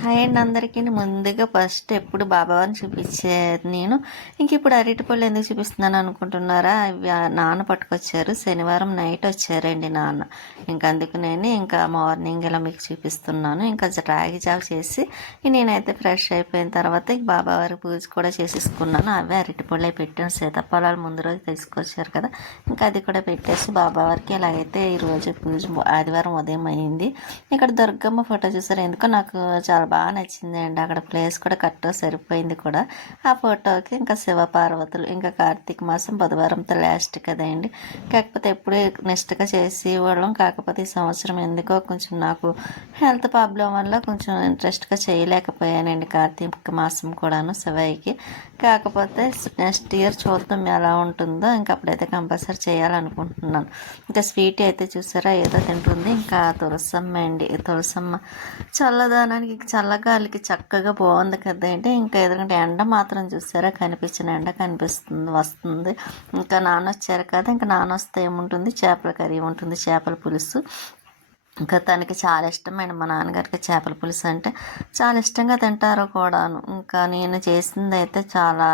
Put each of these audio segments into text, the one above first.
Hi and అందరికీ. ముందుగా first ఎప్పుడు బాబావారిని చూపించేది నేను. ఇంక ఇప్పుడు అరటిపళ్ళు ఎందుకు చూపిస్తున్నాను అనుకుంటున్నారా? నాన్న పట్టుకొచ్చారు. శనివారం నైట్ వచ్చారండి నాన్న. ఇంకా అందుకనే ఇంకా మార్నింగ్ ఇలా మీకు చూపిస్తున్నాను. ఇంకా రాగి జావ చేసి నేనైతే ఫ్రెష్ అయిపోయిన తర్వాత ఇంక బాబావారి పూజ కూడా చేసేసుకున్నాను. అవే అరటిపళ్ళు పెట్టాను. సీతాఫలాలు ముందు రోజు తీసుకొచ్చారు కదా. ఇంకా అది కూడా పెట్టేసి బాబావారికి ఇలాగైతే ఈరోజు పూజ ఆదివారం ఉదయం అయింది. ఇక్కడ దుర్గమ్మ ఫోటో చూసారు? ఎందుకో నాకు చాలా బాగా నచ్చింది అండి అక్కడ ప్లేస్ కూడా కరెక్ట్గా సరిపోయింది కూడా. ఆ ఫోటోకి ఇంకా శివపార్వతులు ఇంకా కార్తీక మాసం బుధవారంతో లాస్ట్ కదండి. కాకపోతే ఎప్పుడు నెక్స్ట్గా చేసి వాళ్ళం కాకపోతే ఈ సంవత్సరం ఎందుకో కొంచెం నాకు హెల్త్ ప్రాబ్లం వల్ల కొంచెం ఇంట్రెస్ట్గా చేయలేకపోయానండి కార్తీక మాసం కూడాను శివయ్యకి. కాకపోతే నెక్స్ట్ ఇయర్ చూద్దాం ఎలా ఉంటుందో ఇంకా అప్పుడైతే కంపల్సరీ చేయాలనుకుంటున్నాను. ఇంకా స్వీట్ అయితే చూసారా? ఏదో తింటుంది. ఇంకా తులసమ్మ అండి. తులసమ్మ చల్లదానానికి చల్లగాలికి చక్కగా బాగుంది కదా అంటే ఇంకా ఎదురుకంటే ఎండ మాత్రం చూసారా? కనిపించిన ఎండ కనిపిస్తుంది వస్తుంది. ఇంకా నాన్న వచ్చారు కదా ఇంకా నాన్న వస్తే ఏముంటుంది? చేపల కర్రీ ఉంటుంది చేపల పులుసు. ఇంకా తనకి చాలా ఇష్టమైన మా నాన్నగారికి చేపల పులుసు అంటే చాలా ఇష్టంగా తింటారు కూడాను. ఇంకా నేను చేసింది అయితే చాలా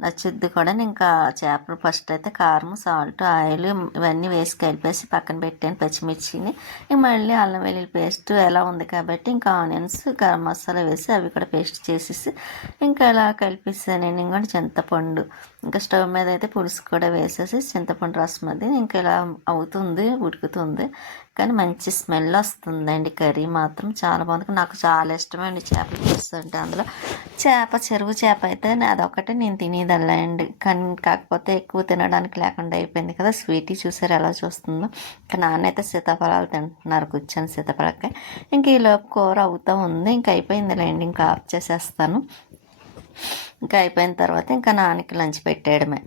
నచ్చుద్ది కూడా. ఇంకా చేపలు ఫస్ట్ అయితే కారం సాల్ట్ ఆయిల్ ఇవన్నీ వేసి కలిపేసి పక్కన పెట్టాను పచ్చిమిర్చిని. ఇంక మళ్ళీ అల్లం వెల్లుల్లి పేస్ట్ ఎలా ఉంది కాబట్టి ఇంకా ఆనియన్స్ గరం మసాలా వేసి అవి కూడా పేస్ట్ చేసేసి ఇంకా ఇలా కలిపిస్తానండి ఇంకోటి చింతపండు ఇంకా స్టవ్ మీద అయితే పులుసు కూడా వేసేసి చింతపండు రసం అది ఇంకా ఇలా అవుతుంది ఉడుకుతుంది. కానీ మంచి స్మెల్ వస్తుందండి కర్రీ మాత్రం చాలా బాగుంది. నాకు చాలా ఇష్టమండి చేపలు పులుసు అంటే అందులో. చేప చెరువు చేప అయితే అదొకటి నేను తినేదల్లా అండి. కానీ కాకపోతే ఎక్కువ తినడానికి లేకుండా అయిపోయింది కదా. స్వీట్ చూసారు ఎలా చూస్తుందో. ఇంకా నాన్న అయితే సీతాఫలాలు తింటున్నారు. కూర్చొని సీతాఫలకాయ ఇంక లోపు కూర అవుతూ ఉంది. ఇంకా అయిపోయిందిలేండి. ఇంకా ఆఫ్ చేసేస్తాను. ఇంకా అయిపోయిన తర్వాత ఇంకా నాన్నకి లంచ్ పెట్టేయడమే.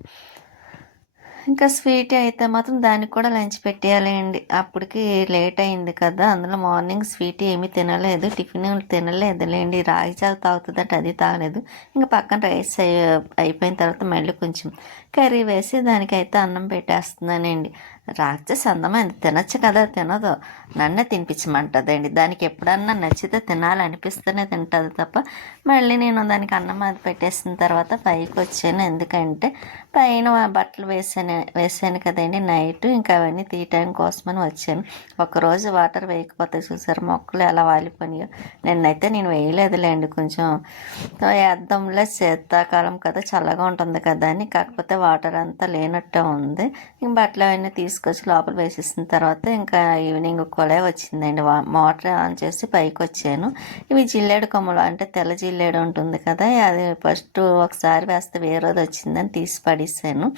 ఇంకా స్వీట్ అయితే మాత్రం దానికి కూడా లంచ్ పెట్టేయాలండి. అప్పటికి లేట్ అయింది కదా అందులో మార్నింగ్ స్వీట్ ఏమీ తినలేదు టిఫిన్ తినలేదు లేండి రాగి చాలు తాగుతుందంటే అది తాగలేదు. ఇంకా పక్కన రైస్ అయి- అయిపోయిన తర్వాత మళ్ళీ కొంచెం కర్రీ వేసి దానికైతే అన్నం పెట్టేస్తున్నానండి. రాక్షసి అందమైంది తినచ్చు కదా తినదు. నన్నే తినిపించమంటుందండి. దానికి ఎప్పుడన్నా నచ్చితే తినాలనిపిస్తేనే తింటుంది తప్ప మళ్ళీ నేను దానికి అన్నం అది పెట్టేసిన తర్వాత పైకి వచ్చాను ఎందుకంటే పైన బట్టలు వేసాను వేసాను కదండి. నైట్ ఇంకా అవన్నీ తీయటం కోసమని వచ్చాను. ఒకరోజు వాటర్ వేయకపోతే చూసారు మొక్కలు ఎలా వాలిపోయినాయో. నిన్నైతే నేను వేయలేదులేండి కొంచెం వేద్దాంలో. శీతాకాలం కదా చల్లగా ఉంటుంది కదా అని. కాకపోతే వాటర్ అంతా లేనట్టే ఉంది. ఇంక బట్టలు అవన్నీ తీసుకొచ్చి లోపల వేసేసిన తర్వాత ఇంకా ఈవినింగ్ కొలే వచ్చిందండి. వా- మోటార్ ఆన్ చేసి పైకి వచ్చాను. ఇవి జిల్లేడు కొమ్మలు అంటే తెల్ల జిల్లేడు ఉంటుంది కదా అది ఫస్ట్ ఒకసారి వేస్తే వేరేది వచ్చిందని తీసి పడేసాను.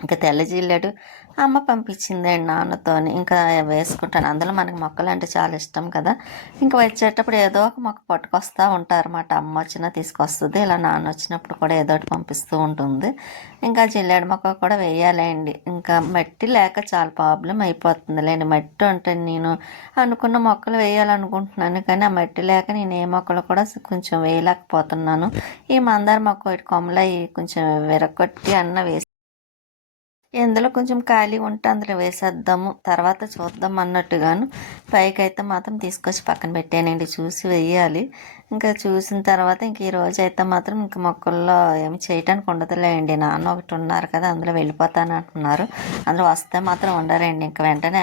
ఇంకా తెల్ల జిల్లేడు అమ్మ పంపించిందండి నాన్నతోని. ఇంకా వేసుకుంటాను. అందులో మనకి మొక్కలు అంటే చాలా ఇష్టం కదా. ఇంకా వచ్చేటప్పుడు ఏదో ఒక మొక్క పట్టుకొస్తూ ఉంటారన్నమాట. అమ్మ వచ్చినా తీసుకొస్తుంది. ఇలా నాన్న వచ్చినప్పుడు కూడా ఏదో ఒకటి పంపిస్తూ ఉంటుంది. ఇంకా జిల్లేడు మొక్క కూడా వేయాలండి. ఇంకా మట్టి లేక చాలా ప్రాబ్లం అయిపోతుందిలేండి. మట్టి ఉంటే నేను అనుకున్న మొక్కలు వేయాలనుకుంటున్నాను. కానీ ఆ మట్టి లేక నేను ఏ మొక్కలు కూడా కొంచెం వేయలేకపోతున్నాను. ఈ మందార మొక్క ఇటు కొమ్మలు కొంచెం విరగొట్టి అన్న వేసి ఇందులో కొంచెం ఖాళీ ఉంటే అందులో వేసేద్దాము. తర్వాత చూద్దాం అన్నట్టుగాను. పైకి అయితే మాత్రం తీసుకొచ్చి పక్కన పెట్టానండి. చూసి వేయాలి. ఇంకా చూసిన తర్వాత ఇంక ఈ రోజు అయితే మాత్రం ఇంక మొక్కల్లో ఏమి చేయటానికి ఉండదులేండి. నాన్న ఒకటి ఉన్నారు కదా అందులో వెళ్ళిపోతాను అంటున్నారు. అందులో వస్తే మాత్రం ఉండరండి. ఇంక వెంటనే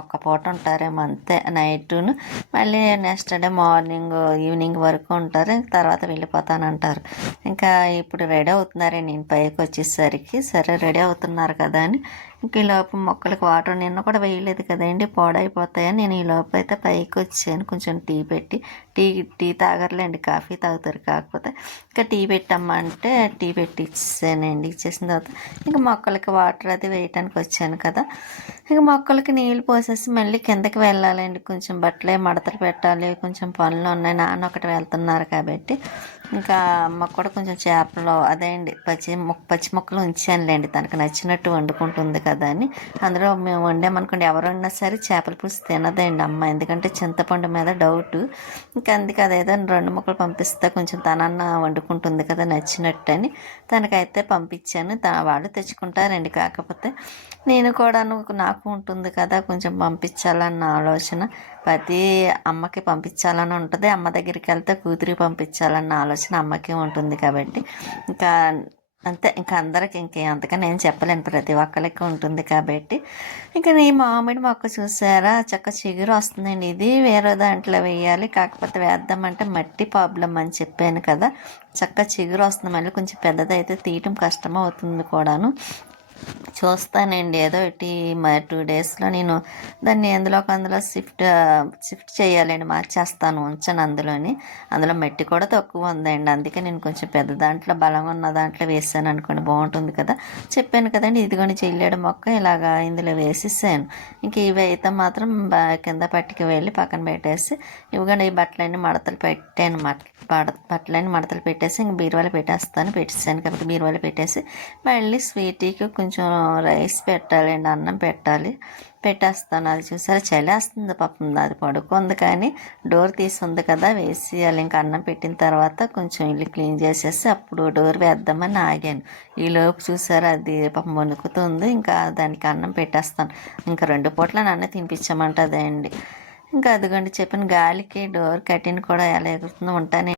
ఒక్క పూట ఉంటారేమో అంతే. నైట్ను మళ్ళీ నెక్స్ట్ డే మార్నింగ్ ఈవినింగ్ వరకు ఉంటారు. ఇంక తర్వాత వెళ్ళిపోతానంటారు. ఇంకా ఇప్పుడు రెడీ అవుతున్నారండి. నేను పైకి వచ్చేసరికి సరే రెడీ అవుతున్నారు కదా అని. ఇంక ఈ లోపు మొక్కలకు వాటర్ నిన్న కూడా వేయలేదు కదండి పాడైపోతాయని నేను ఈ లోపు అయితే పైకి వచ్చాను కొంచెం టీ పెట్టి టీ టీ తాగరులేండి కాఫీ తాగుతారు. కాకపోతే ఇంకా టీ పెట్టమ్మా అంటే టీ పెట్టి ఇచ్చేసానండి. ఇచ్చేసిన తర్వాత ఇంకా మొక్కలకి వాటర్ అది వేయటానికి వచ్చాను కదా. ఇంకా మొక్కలకి నీళ్ళు పోసేసి మళ్ళీ కిందకి వెళ్ళాలండి. కొంచెం బట్టలే మడతలు పెట్టాలి. కొంచెం పనులు ఉన్నాయి. నాన్న ఒకటి వెళ్తున్నారు కాబట్టి ఇంకా అమ్మ కూడా కొంచెం చేపలు అదే అండి. పచ్చి మొక్క పచ్చి మొక్కలు ఉంచానులేండి. తనకు నచ్చినట్టు వండుకుంటుంది కదా అని. అందులో మేము వండామనుకోండి. ఎవరు సరే చేపల పులుసు తినదండి అమ్మ. ఎందుకంటే చింతపండు మీద డౌట్. ఇంకా అందుకే అదేదో రెండు ముక్కలు పంపిస్తే కొంచెం తనన్న వండుకుంటుంది కదా నచ్చినట్టు అని తనకైతే పంపించాను. తన వాళ్ళు తెచ్చుకుంటారండి. కాకపోతే నేను కూడా నాకు ఉంటుంది కదా కొంచెం పంపించాలన్న ఆలోచన. ప్రతి అమ్మకి పంపించాలని ఉంటుంది. అమ్మ దగ్గరికి వెళ్తే కూతురికి పంపించాలన్న ఆలోచన అమ్మకి ఉంటుంది కాబట్టి. ఇంకా అంతే ఇంకా అందరికి ఇంకే అంతకని నేను చెప్పలేను ప్రతి ఒక్కరికి ఉంటుంది కాబట్టి. ఇంకా నీ మామిడి మొక్క చూసారా? చక్క చిగురు వస్తుందండి ఇది. వేరే దాంట్లో వేయాలి కాకపోతే వేద్దామంటే మట్టి ప్రాబ్లం అని చెప్పాను కదా. చక్క చిగురు వస్తుంది మళ్ళీ కొంచెం పెద్దదైతే తీయటం కష్టం అవుతుంది కూడాను. చూస్తానండి. ఏదో ఒకటి మరి టూ డేస్లో నేను దాన్ని ఎందులో ఒక అందులో షిఫ్ట్ షిఫ్ట్ చేయాలండి మార్చేస్తాను ఉంచాను అందులోని. అందులో మట్టి కూడా తక్కువ ఉందండి. అందుకే నేను కొంచెం పెద్ద దాంట్లో బలంగా ఉన్న దాంట్లో వేసాను అనుకోండి బాగుంటుంది కదా. చెప్పాను కదండి ఇదిగోని చెల్లేడు మొక్క ఇలాగా ఇందులో వేసేసాను. ఇంక ఇవి అయితే మాత్రం బా- కింద పట్టుకు వెళ్ళి పక్కన పెట్టేసి ఇవిగోండి ఈ బట్టలన్నీ మడతలు పెట్టాను మట్ బట్టలన్నీ మడతలు పెట్టేసి ఇంక బీరువాలో పెట్టేస్తాను పెట్టేసాను కాబట్టి బీరువాలో పెట్టేసి మళ్ళీ స్వీటీకి కొంచెం రైస్ పెట్టాలండి అన్నం పెట్టాలి. పెట్టేస్తాను అది చూసారా? చలేస్తుంది పాపం అది పడుకుంది కానీ డోర్ తీసుంది కదా వేసేయాలి. ఇంకా అన్నం పెట్టిన తర్వాత కొంచెం ఇల్లు క్లీన్ చేసేసి అప్పుడు డోర్ వేద్దామని ఆగాను. ఈ లోపు చూసారా అది పాపం వణుకుతుంది. ఇంకా దానికి అన్నం పెట్టేస్తాను. ఇంకా రెండు పూట్ల నాన్న తినిపించమంటుంది అండి ఇంకా అదిగోండి చెప్పిన గాలికి డోర్ కట్టిన కూడా ఎలా ఎగురుతుందో ఉంటానే